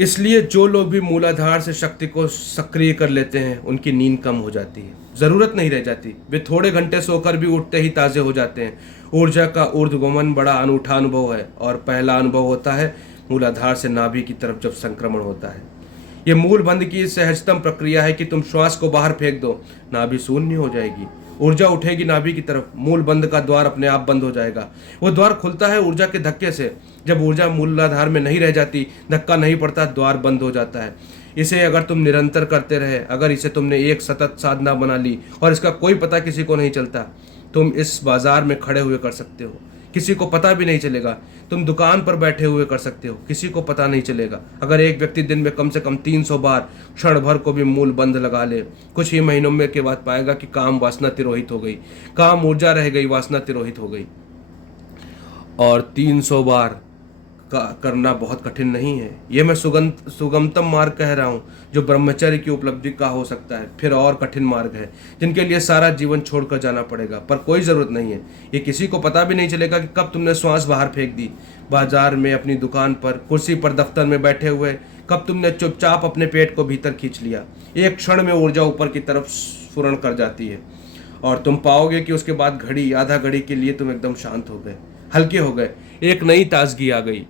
इसलिए जो लोग भी मूलाधार से शक्ति को सक्रिय कर लेते हैं उनकी नींद कम हो जाती है, ज़रूरत नहीं रह जाती। वे थोड़े घंटे सोकर भी उठते ही ताज़े हो जाते हैं। ऊर्जा का ऊर्ध्वगमन बड़ा अनूठा अनुभव है और पहला अनुभव होता है मूलाधार से नाभि की तरफ जब संक्रमण होता है। ये मूल बंध की सहजतम प्रक्रिया है कि तुम श्वास को बाहर फेंक दो, नाभि शून्य हो जाएगी, ऊर्जा उठेगी नाभि की तरफ, मूल बंध का द्वार अपने आप बंद हो जाएगा। वो द्वार खुलता है ऊर्जा के धक्के से। जब ऊर्जा मूलाधार में नहीं रह जाती, धक्का नहीं पड़ता, द्वार बंद हो जाता है। इसे अगर तुम निरंतर करते रहे, अगर इसे तुमने एक सतत साधना बना ली और इसका कोई पता किसी को नहीं चलता, तुम इस बाजार में खड़े हुए कर सकते हो, किसी को पता भी नहीं चलेगा। तुम दुकान पर बैठे हुए कर सकते हो, किसी को पता नहीं चलेगा। अगर एक व्यक्ति दिन में कम से कम 300 बार क्षण भर को भी मूल बंध लगा ले, कुछ ही महीनों में के बाद पाएगा कि काम वासना तिरोहित हो गई, काम ऊर्जा रह गई, वासना तिरोहित हो गई। और 300 बार का करना बहुत कठिन नहीं है। ये मैं सुगमतम मार्ग कह रहा हूँ जो ब्रह्मचर्य की उपलब्धि का हो सकता है। फिर और कठिन मार्ग है जिनके लिए सारा जीवन छोड़कर जाना पड़ेगा, पर कोई ज़रूरत नहीं है। ये किसी को पता भी नहीं चलेगा कि कब तुमने श्वास बाहर फेंक दी, बाजार में, अपनी दुकान पर, कुर्सी पर, दफ्तर में बैठे हुए, कब तुमने चुपचाप अपने पेट को भीतर खींच लिया। एक क्षण में ऊर्जा ऊपर की तरफ स्फुरण कर जाती है और तुम पाओगे कि उसके बाद घड़ी, आधा घड़ी के लिए तुम एकदम शांत हो गए, हल्के हो गए, एक नई ताजगी आ गई।